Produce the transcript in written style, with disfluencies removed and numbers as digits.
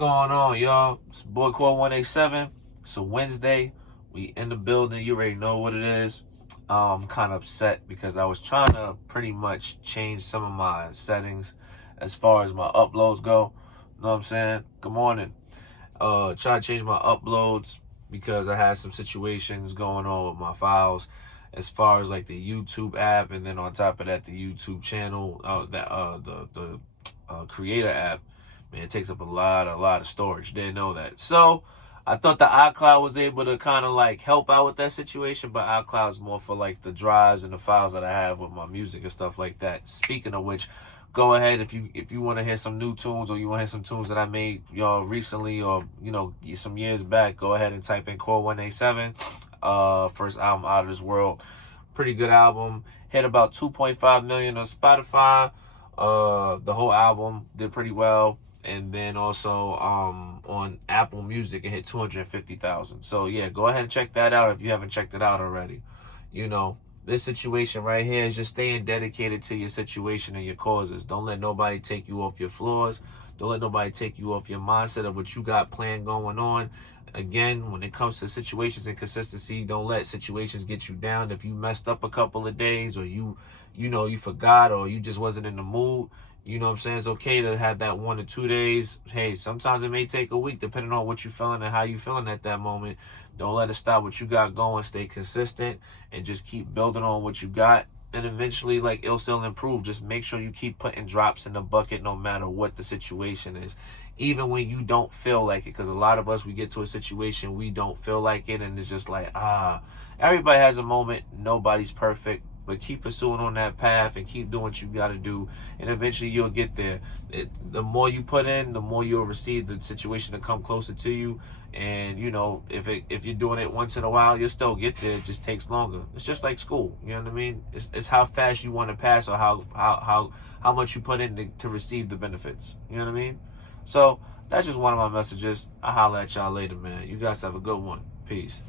going on, y'all? It's boy Core 187. It's a Wednesday. We in the building. You already know what it is. I'm kind of upset because I was trying to pretty much change some of my settings as far as my uploads go. Know what I'm saying? Good morning. Try to change my uploads because I had some situations going on with my files as far as like the YouTube app, and then on top of that, the YouTube channel, the creator app. Man, it takes up a lot of storage. Didn't know that. So I thought the iCloud was able to kind of like help out with that situation, but iCloud is more for like the drives and the files that I have with my music and stuff like that. Speaking of which, go ahead if you want to hear some new tunes, or you want to hear some tunes that I made recently, or some years back. Go ahead and type in Core 187. First album, Out of This World. Pretty good album. Hit about 2.5 million on Spotify. The whole album did pretty well. And then also on Apple Music, it hit 250,000. So yeah, go ahead and check that out if you haven't checked it out already. This situation right here is just staying dedicated to your situation and your causes. Don't let nobody take you off your floors. Don't let nobody take you off your mindset of what you got planned going on. Again, when it comes to situations and consistency, don't let situations get you down. If you messed up a couple of days, or you forgot, or you just wasn't in the mood, you know what I'm saying? It's okay to have that 1 to 2 days. Hey, sometimes it may take a week depending on what you're feeling and how you're feeling at that moment. Don't let it stop what you got going. Stay consistent and just keep building on what you got. And eventually, like, it'll still improve. Just make sure you keep putting drops in the bucket no matter what the situation is. Even when you don't feel like it. Because a lot of us, we get to a situation, we don't feel like it. And it's just like, everybody has a moment. Nobody's perfect. But keep pursuing on that path and keep doing what you got to do. And eventually you'll get there. The more you put in, the more you'll receive the situation to come closer to you. And, if you're doing it once in a while, you'll still get there. It just takes longer. It's just like school. You know what I mean? It's how fast you want to pass, or how much you put in to receive the benefits. You know what I mean? So that's just one of my messages. I'll holler at y'all later, man. You guys have a good one. Peace.